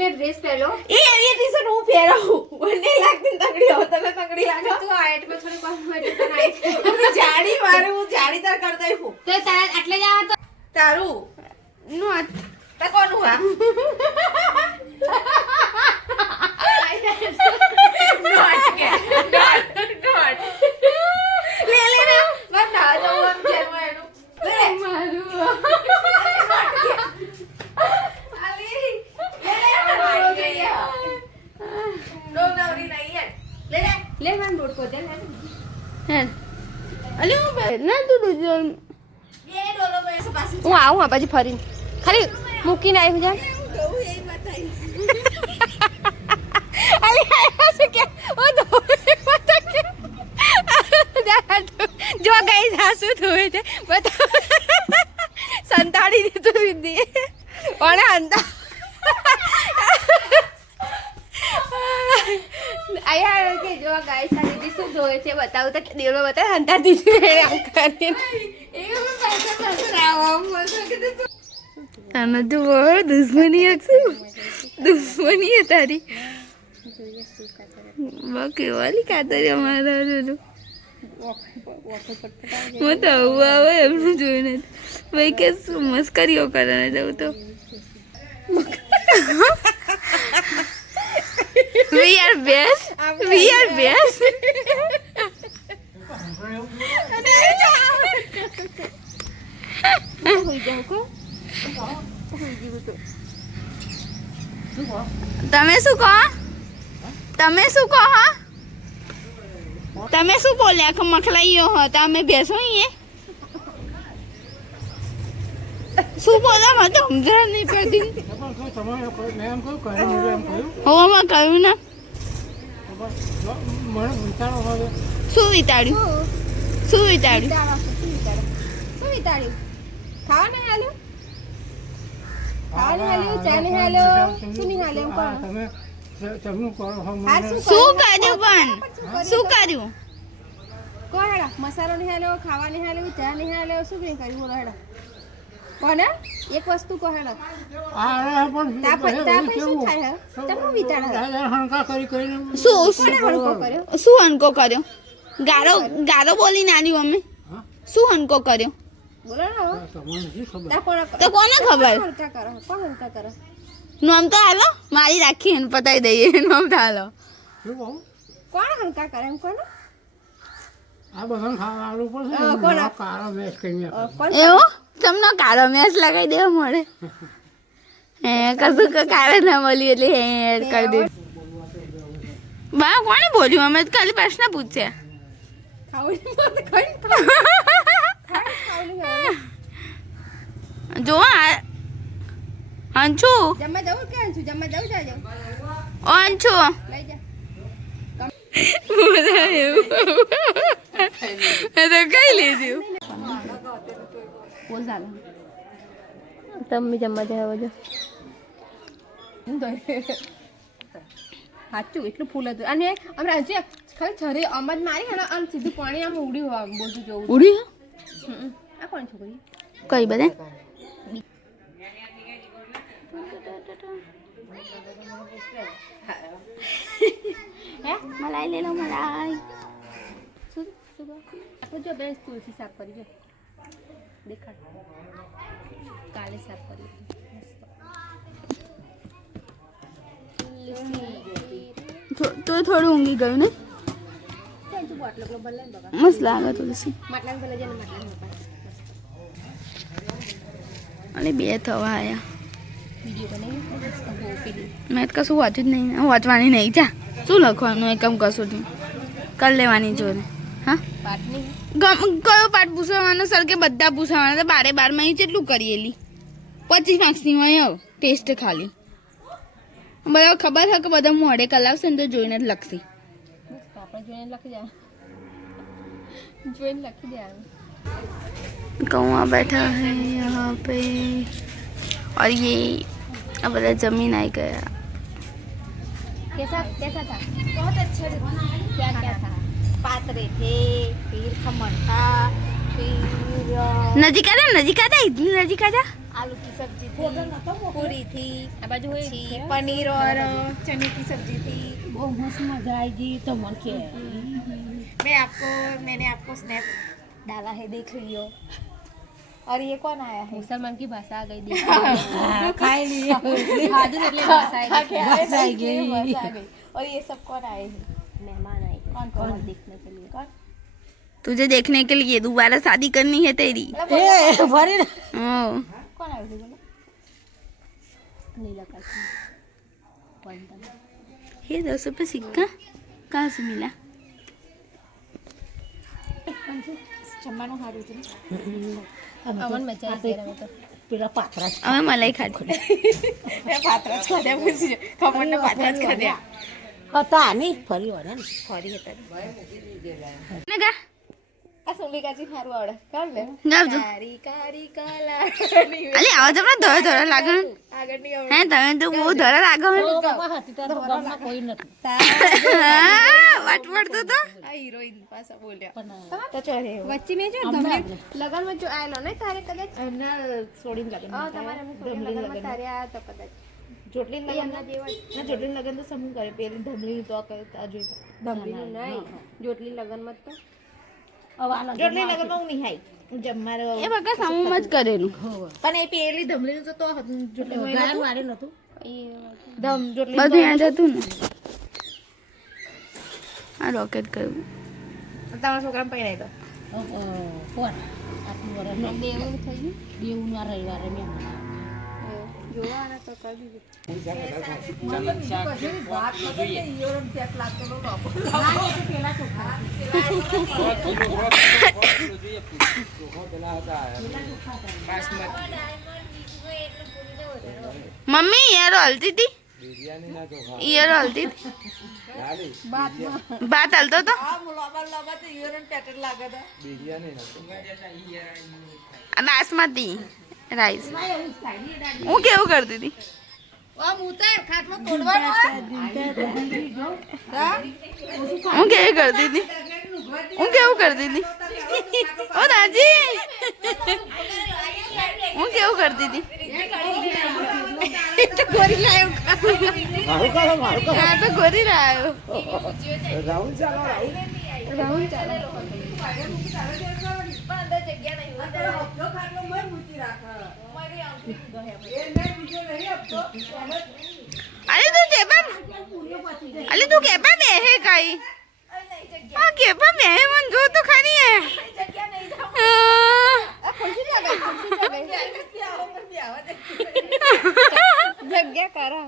મેં ડ્રેસ પહેરો એ ટી-શર્ટ હું પહેરાવું મને લાગતી તગડી હો તને તગડી લાગે તું હાઈટ માં થોડી કમ હોય તો તને આવી હું જાડી મારું હું જાડી તાર કરતા હું તો તારા આટલે જ આવો તો તારું નો તા કોનું આ નોટ કે નોટ લે લે રે મત ના જવું જેમ એનું લે મારું આલી લે નો નવરી નહીં હે લે લે લે મને રોડ કો દે હે અલે હું ના તું એ ડોલો બેસ પાસે હું આવું આ પછી ફરીને ખાલી મૂકીને આવી જા કહું એ બતાઈ અલે આયા છે કે ઓ તો જો ગઈ સાસુ ધોવે છે બતા સંતાડી દીધું રીધી ઓણે અંતા આયા કે જો ગાય સાસુ શું ધોવે છે બતાવું તો દેવડો બતાવે અંતા દીધું એને આમ કરીને તને તો બહુ દુશ્મની હતું દુશ્મની है તારી બાકી વાલી કાતરી અમારા હું તો આવું આવે એમનું જોઈને ભાઈ કે શું મસ્કરીઓ કરે જવું તો we are best તમે શું કહો હા તમે શું બોલ્યા કે મખલાઈઓ હો તમે બેસો અહીંયા શું બોલા મને તો સમજણ નહીં પડતી હો મેં કહ્યું ને શું વિતાડ્યું શું વિતાડ્યું ખાવા નહીં હાલ્યું ચા નહીં હાલ્યો શું નહીં હાલ્યો કોણ શું કર્યું પણ શું કર્યું કોણ હેડા મસાલો નહીં હાલ્યો ખાવા નહીં હાલ્યું ચા નહીં હાલ્યો શું નહીં કર્યું બોલો હેડા કોને એક વસ્તુ કહો હેડા તા પછી શું થાય હે તમે વિચાર શું હનકો કર્યો ગારો બોલીને આલ્યું અમે શું હનકો કર્યો બોલો ને તા કોણ તો કોને ખબર હલકા કરો કોણ હલકા કરો નામ તો હાલો મારી રાખી એને પતાવી દઈએ નામ તો હાલો કોણ હલકા કરે એમ કોણ આ બધાને ખાવાનું પડશે કોણ કાળો મેચ કરીને એવો તમને કાળો મેચ લગાવી દેવા મળે હે કશું કારણ ના બોલ્યું એટલે હેડ કરી દીધું બા કોણે બોલ્યું અમે તો ખાલી પ્રશ્ન પૂછ્યા જો અંશુ જમવા જવું કે અંશુ જમવા જવું જાજો ઓ અંશુ લઈ જા બધા એવું તો કઈ લીધું બોલ ચાલો તમે જમવા જાવ જો સાચું એટલું ફૂલ હતું અને અમે અંશુ ખાલી છરી અમદ મારી અને આમ સીધું પાણી આમ ઉડ્યું આમ બોલતું જવું ઉડી આ કોણ છોકરી કઈ બધા હે મલાઈ લે લો મલાઈ શું આપણે જો બેસ તુલસી સાફ કરી જો દેખાડ કાલે સાફ કરી તો થોડું ઊંઘી ગયું ને તું બોટલો પેલો ભલે ને બગા મસ્ત લાગે તુલસી માટલાને ભલે જઈને માટલાને ઉપાડ અને બે થવા આયા વિડીયો બનાવી મસ્ત બહુ પેલી મેં તો કશું વાંચ્યું જ નહીં વાંચવાની નહીં જા શું લખવાનું એકમ કશું નહીં કરી લેવાની જોડે હા પાટની કયો પાઠ પૂછવાનો સર કે બધા પૂછવાના હતા 12 કેટલું કરીએલી 25 માર્ક્સની હોય ટેસ્ટ ખાલી બધા ખબર છે કે બધા મોડે કલાવશે ને તો જોઈને જ લખશે આપણે જોઈને લખી દે જોઈને લખી દે कौआ बैठा है यहाँ पे और ये अब जमीन आ गया कैसा था बहुत अच्छे क्या क्या था पात्रे थे फिर खमण था નજીક આજા ઇતની નજીક આજા आलू की सब्जी थी, पूरी थी, पनीर और चने की सब्जी थी। બહુ મસ્ત મજા આવી ગઈ તો મને કે मैंने आपको स्नैप डाला है, देख लियो। और ये कौन आया है? मुसलमान की भाषा आ गई હા, ખાઈ લીએ खादू એટલે भाषा खा के आए, बस आ देख लिए, गई। बस आ गई। और ये सब कौन आए हैं? मेहमान आए थे कौन कौन? देखने के लिए कौन? तुझे देखने के लिए दोबारा शादी करनी है तेरी એ ભરી ને ओ कौन आए थे बोलो? नीला काकी पंतन ये 10 रुपये सिक्का कहाँ से मिला જમવાનું સારું હતું अमन मजा आई रहा तो પેલા પાત્રા હવે મલાઈ ખાધી મેં પાત્રા જ ખાધ્યા પૂછી ખમણ ને પાત્રા જ ખાધ્યા હતા ની ફરી વળે ને ફરી હતા ને ગા આ સુલિકાજી સારું આવડે કાઢ લે ગાવજો કારી કારી કાલા અલે આવાજ આપણે ધોર ધોર લાગે આગળ નહીં હે તમે તો બહુ ધોર લાગે હતી ત્યારે તો ગામમાં કોઈ નથી વાટ પડતો તો આ હિરોઈન પાછા બોલ્યા તો ચોરે વચ્ચે મેં જો ધમલી લગનમાં જો આયેલો ને તારે કદાચ એમના છોડીને લગન હા તમારે લગનમાં તારે આયા તો કદાચ જોટલીન લગન એમના જેવા ના જોટલીન લગન તો સમૂહ કરે પેલી ધમલી તો આ જોઈ ધમલીનું નહીં જોટલી લગનમાં તો જોટલી લગનમાં હું નહીં હાઈ હું જમવા એ બકા સામું જ કરેલું પણ એ પેલી ધમલીનું તો જોટલી ગાયન વાળે નતું એ ધમ જોટલી બધું યાદ હતું ને આ રોકેટ કર્યું તમારા છોકરાને પહેરાય તો કોણ આટલું વરસ ને દેવું થઈ ગયું દેવના રવિવારે મેં જોવા આના તો કરી દીધું મમ્મી યાર હલતી હતી યાર હલતી હતી ભાત હલતો તો આ બાસમતી રાઈસ હું કેવું કરતી હતી હું કેવું કરતી હતી હું કેવું કરતી હતી ઓ દાદી હું કેવું કરતી હતી હા તો ગોરી લાવ્યો અરે તું કેપા બેહે કઈ હા કેપા બેહે મન જો તો ખરી હે જગ્યા કરો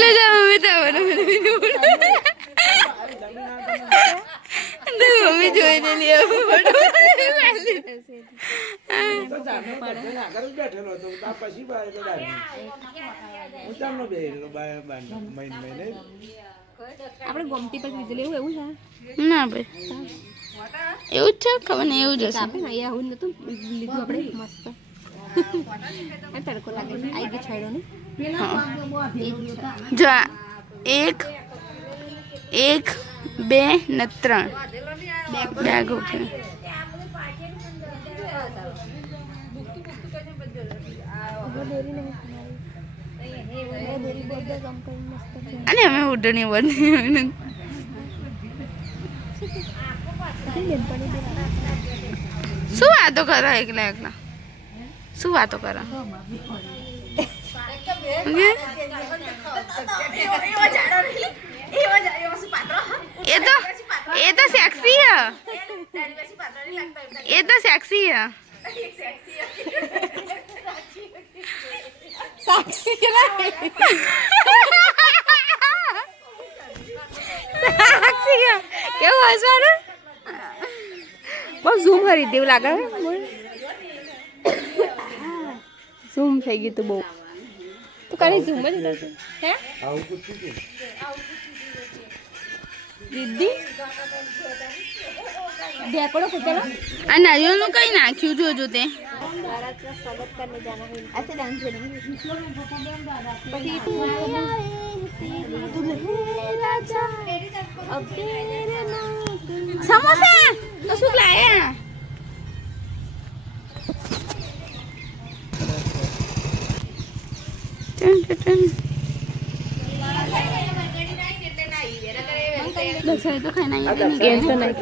ले जा मम्मी મમ્મી જોઈને લે આપણે ગોમતી પર લીધેલું એવું છે ના ભાઈ એવું જ છે ખબર નહીં એવું જ હશે આપે ને અહીંયા આવું નતું લીધું આપણે મસ્ત આ તડકો લાગે છે આઈ ગઈ છાડ્યો ને જો આ એક એક બે ને ત્રણ બેગ ઉપર અને અમે ઉડણી બની શું વાતો કરો એકલા એકલા શું વાતો કરો એ તો સેક્સી હે એ તો સેક્સી હે સાક્ષી કે નહીં સાક્ષી હે કેવું હસવાનું બહુ ઝૂમ કરી દેવું લાગે ઝૂમ થઈ ગયું તું બહુ તું કરે ઝૂમ જ કરતો હે દીદી ઢેકડો કૂટેલો આ નારિયેળનું કઈ નાખ્યું જોજો તે बारात का स्वागत करने जाना है ऐसे डांस करेंगे પછી સમોસા તો શું લાયા દક્ષિણ તો ખાઈ નહીં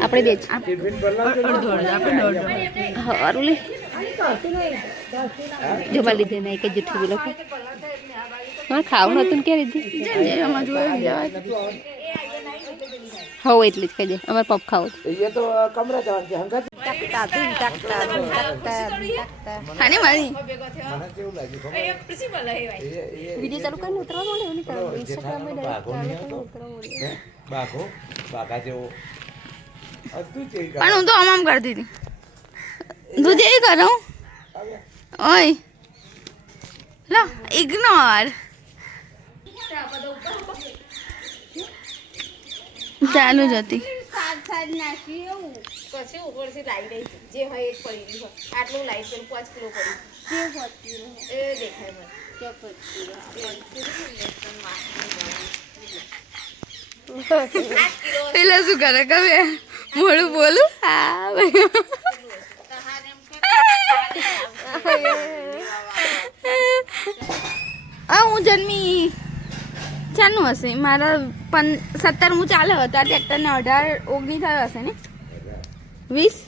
આપણે બે હારું લે જમા લીધે નહીં કે જુઠ્ઠી બોલો હા ખાવું હતું કે લીધી હો એટલે જ કહેજે અમારે પપ ખાવું ખાને મારી વિડીયો ચાલુ કરીને ઉતરવા માંડે એવું નહીં કરવાનું ઇન્સ્ટાગ્રામમાં પણ હું તો આમ કરતી હતી તું જે કરો ઓય લો ઇગ્નોર ચાલુ જ હતી પછી ઉપરથી લાઈ રહી જે હોય એ જ પડી ગયું આટલું લાઈટ પેલું 5 કિલો પડી એ દેખાય મને પેલા શું કરે કવે મોડું બોલું હા હું જન્મી ચાનું હશે મારા 17મું ચાલે હતા ટ્રેક્ટરને 18-19 થયો હશે ને 20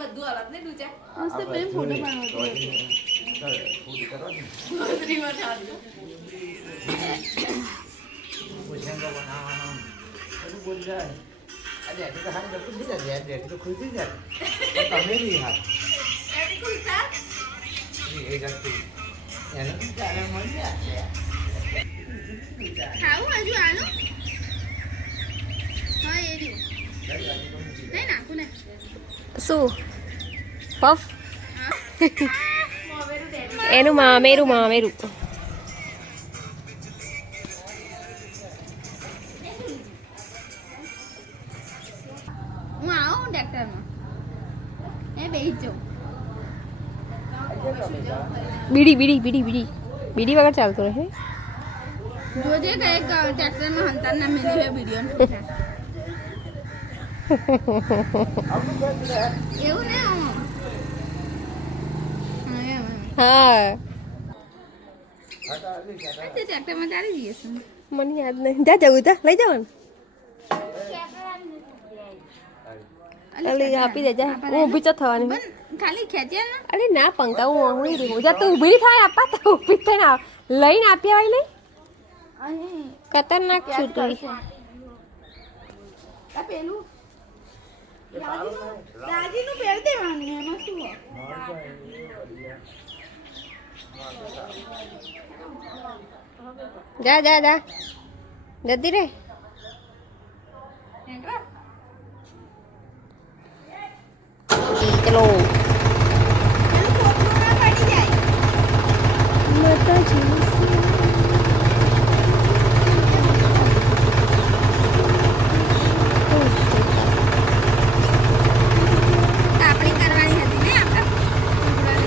બધું અલગ ને દૂજા ખાવું હજુ આનું હા એ રહ્યું નહીં નાખું ને શું પફ એનું મામેરું હું આવું ટ્રેક્ટરમાં એ બેસી જાઉં બીડી વગર ચાલતો રહે જોજે કે એક ટ્રેક્ટરમાં હંતાર ના મેલી હોય વિડીયો એવું ને હા ટ્રેક્ટરમાં ચાલી જઈએ છે મને યાદ નહીં જા જવું તા લઈ જવાનું અલી આપી દે જા હું ઊભી તો થવાની પણ ખાલી ખેંચ્યા ને અરે ના પંકા હું ઊંઘી રહી જા તું ઊભી થાય આપા તો ઊભી થઈને લઈને આપી આવી લઈ અહીં ખતરનાક છૂટવી આ પેલું દાજીનું પહેર દેવાનું એમાં શું હોય? જા જતી રે ચલો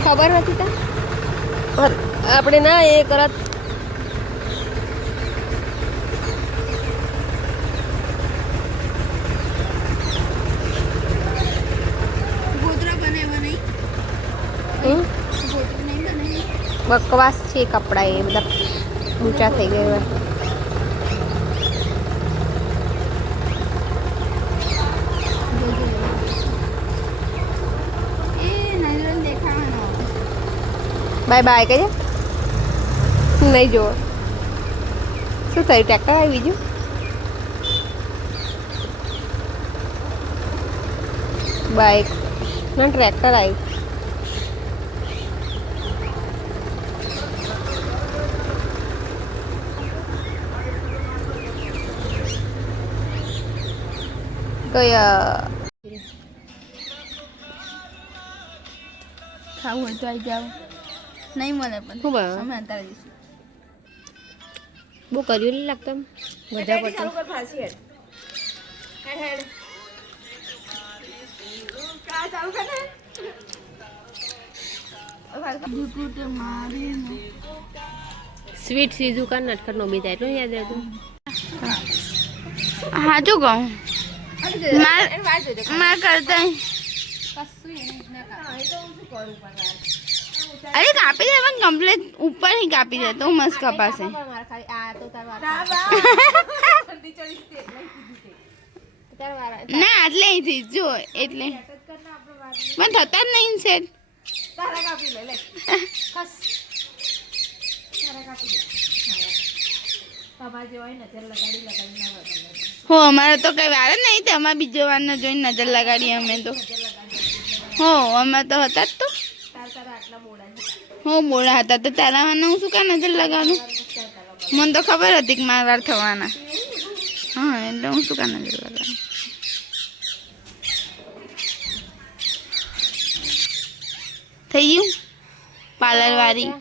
ખબર નથી તા આપણે ના એ કરત બકવાસ છે કપડા એ બધા ઊંચા થઈ ગયા બાય કહીએ નહીં જુઓ શું થયું ટ્રેક્ટર આવી બીજું બાઇક ના ટ્રેક્ટર આવ્યું કયા ખાવું હોય તો આવી જાવ નહીં મળે પણ શું ભાવ અમે અંતરે જઈશું બહુ કર્યું નહીં લાગતું મજા પડતી ચાલુ કર ફાસી હેડ હેડ કા ચાલુ કર ને સ્વીટ સીઝુ કા નટખટ નો બીજા એટલું યાદ રહેતું હા જો કહું માર એને વાત જોઈ દે માર કરતા કશું એને ના હા એ તો હું શું કરું પણ અરે કાપી દે પણ કમ્પ્લીટ ઉપર ही કાપી દે તો મસ્ત કપાશે મારા ખાલી આ તો તાર વાર ના બા જલ્દી ચડી તે લઈ કીધું તે તાર વાર ના એટલે અહીંથી જો એટલે પણ થતા જ નહીં સેટ તારા કાપી લે લે તમારે જે હોય ને તે લગાડી ના હો અમારે તો કઈ વાર જ નહીં તે અમારે બીજો વાર ને જોઈને નજર લગાડીએ અમે તો હો અમે તો હતા જ તો તારા આટલા મોડા છે હો બોલા હતા તો તારા મને હું શું કા નજર લગાડું મને તો ખબર હતી કે મારા વાર થવાના હા એટલે હું શું કા નજર લગાડું થઈ ગયું પાર્લર વાળી